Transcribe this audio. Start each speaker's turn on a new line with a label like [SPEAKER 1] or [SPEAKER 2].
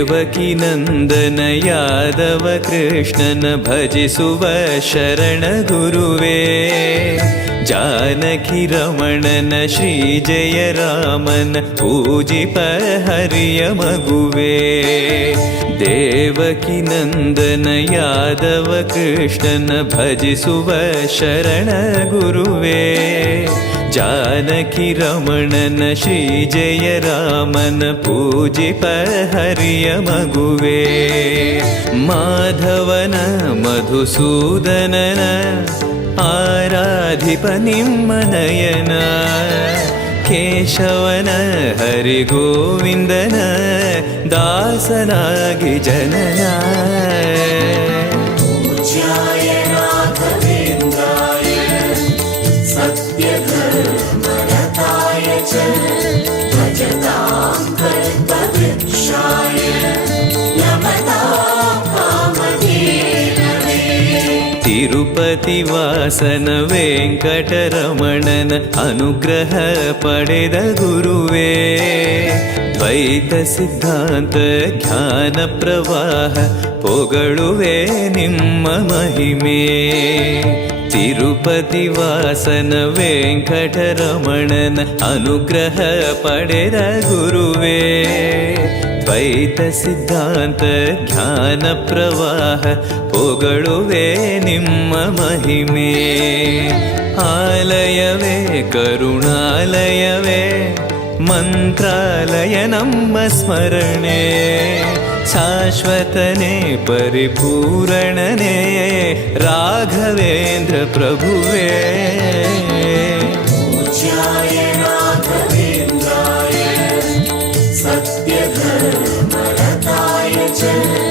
[SPEAKER 1] देवकिनन्दन यादव कृष्णन भज सुव शरण गुरुवे। जनकी रमण न श्रीजय रामन पूजिपहर्य मगुवे। देवकी नन्दन यादव कृष्णन भज सुव शरण गुरुवे। जानकि रमणन श्रीजय रामन पूजिपहर्य मगुवे। माधवन मधुसूदनन आराधिपनिम्मनयन केशवन हरिगोविन्दन दासनागि दासनागिजन
[SPEAKER 2] सत्यधर्मरताय च
[SPEAKER 1] ತಿರುಪತಿ ವಾಸನ ವೆಂಕಟರಮಣನ ಅನುಗ್ರಹ ಪಡೆದ ಗುರುವೇ. ದ್ವೈತ ಸಿದ್ಧಾಂತ ಜ್ಞಾನ ಪ್ರವಾಹ ಪೊಗಳುವೆ ನಿಮ್ಮ ಮಹಿಮೆ. ತಿರುಪತಿವಾಸನ ವೆಂಕಟರಮಣನ ಅನುಗ್ರಹ ಪಡೆದ ಗುರುವೇ. ದ್ವೈತ ಸಿದ್ಧಾಂತ ಜ್ಞಾನ ಪ್ರವಾಹ ಪೊಗಳುವೆ ನಿಮ್ಮ ಮಹಿಮೆ ಆಲಯವೇ ಕರುಣಾಲಯವೇ ಮಂತ್ರಾಲಯ ನಮ್ಮ ಸ್ಮರಣೆ ಶಾಶ್ವತನೇ ಪರಿಪೂರಣನೇ ರಾಘವೇಂದ್ರ ಪ್ರಭುವೇ
[SPEAKER 2] पूज्याय Imagine